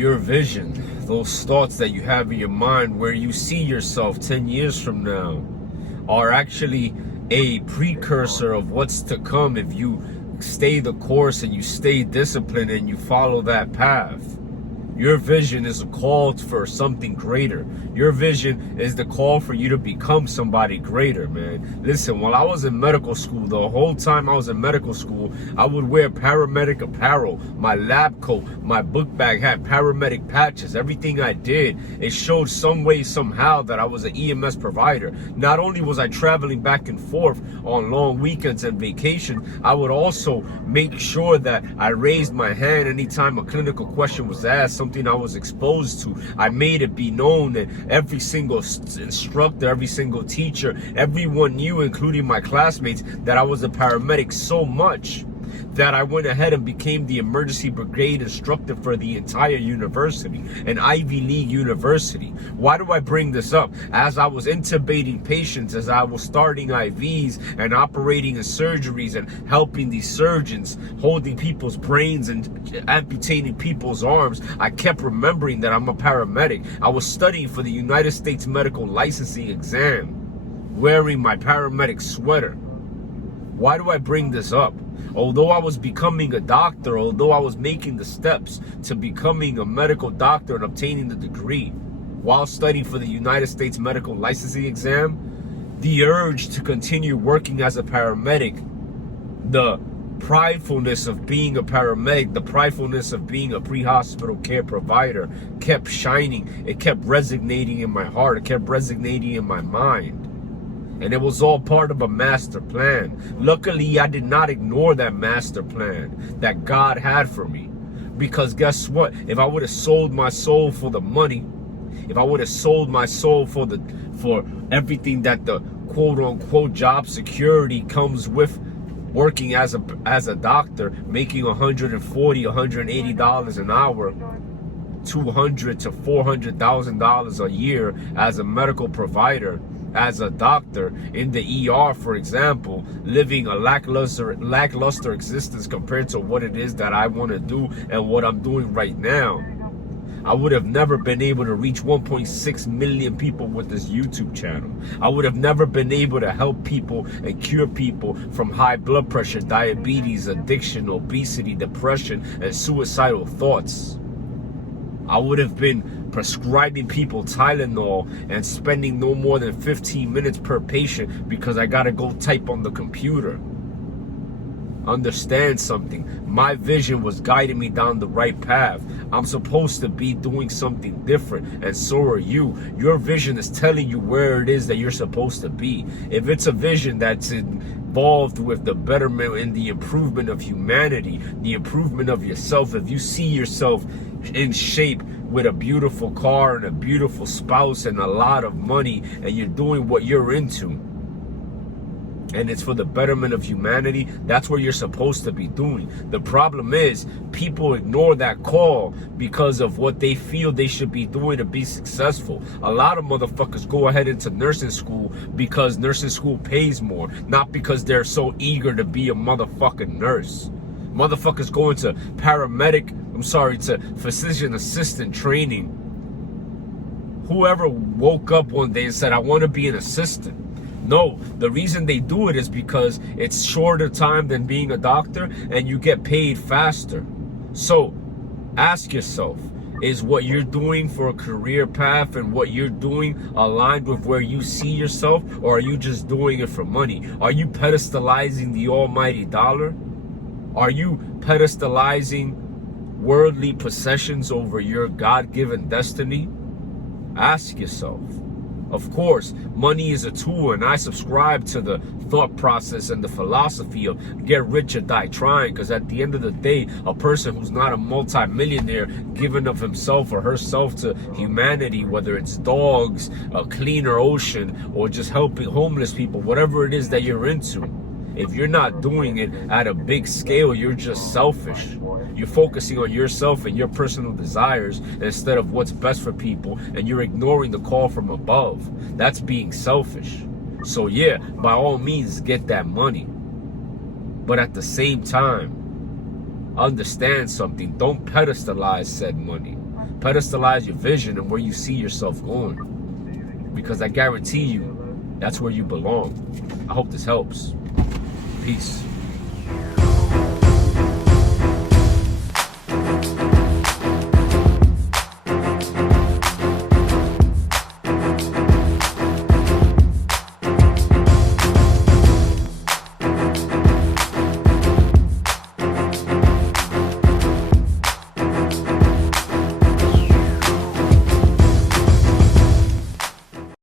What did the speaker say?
your vision, those thoughts that you have in your mind where you see yourself 10 years from now, are actually a precursor of what's to come if you stay the course and you stay disciplined and you follow that path. Your vision is a call for something greater. Your vision is the call for you to become somebody greater, man. Listen, while I was in medical school, the whole time I was in medical school, I would wear paramedic apparel. My lab coat, my book bag had paramedic patches. Everything I did, it showed some way, somehow that I was an EMS provider. Not only was I traveling back and forth on long weekends and vacation, I would also make sure that I raised my hand anytime a clinical question was asked, something I was exposed to. I made it be known that every single instructor, every single teacher, everyone knew, including my classmates, that I was a paramedic, so much that I went ahead and became the emergency brigade instructor for the entire university, an Ivy League university. Why do I bring this up? As I was intubating patients, as I was starting IVs and operating in surgeries and helping these surgeons, holding people's brains and amputating people's arms, I kept remembering that I'm a paramedic. I was studying for the United States medical licensing exam, wearing my paramedic sweater. Why do I bring this up? Although I was becoming a doctor, although I was making the steps to becoming a medical doctor and obtaining the degree while studying for the United States medical licensing exam, the urge to continue working as a paramedic, the pridefulness of being a paramedic, the pridefulness of being a pre-hospital care provider kept shining. It kept resonating in my heart. It kept resonating in my mind. And it was all part of a master plan. Luckily, I did not ignore that master plan that God had for me. Because guess what? If I would have sold my soul for the money, if I would have sold my soul for everything that the quote-unquote job security comes with working as a doctor, making $140, $180 an hour, $200,000 to $400,000 a year as a medical provider, as a doctor in the ER, for example, living a lackluster existence compared to what it is that I want to do and what I'm doing right now, I would have never been able to reach 1.6 million people with this YouTube channel. I would have never been able to help people and cure people from high blood pressure, diabetes, addiction, obesity, depression, and suicidal thoughts. I would have been prescribing people Tylenol and spending no more than 15 minutes per patient because I gotta go type on the computer. Understand something. My vision was guiding me down the right path. I'm supposed to be doing something different, and so are you. Your vision is telling you where it is that you're supposed to be. If it's a vision that's involved with the betterment and the improvement of humanity, the improvement of yourself, if you see yourself in shape with a beautiful car and a beautiful spouse and a lot of money, and you're doing what you're into, and it's for the betterment of humanity, that's what you're supposed to be doing. The problem is people ignore that call because of what they feel they should be doing to be successful. A lot of motherfuckers go ahead into nursing school because nursing school pays more, not because they're so eager to be a motherfucking nurse. Motherfuckers go into to physician assistant training. Whoever woke up one day and said, I want to be an assistant? No, the reason they do it is because it's shorter time than being a doctor and you get paid faster. So ask yourself, is what you're doing for a career path and what you're doing aligned with where you see yourself, or are you just doing it for money? Are you pedestalizing the almighty dollar? Are you pedestalizing worldly possessions over your God-given destiny? Ask yourself. Of course, money is a tool, and I subscribe to the thought process and the philosophy of get rich or die trying, because at the end of the day, a person who's not a multi-millionaire giving of himself or herself to humanity, whether it's dogs, a cleaner ocean, or just helping homeless people, whatever it is that you're into, if you're not doing it at a big scale, you're just selfish. You're focusing on yourself and your personal desires instead of what's best for people, and you're ignoring the call from above. That's being selfish. So yeah, by all means, get that money. But at the same time, understand something. Don't pedestalize said money. Pedestalize your vision and where you see yourself going. Because I guarantee you, that's where you belong. I hope this helps. Peace.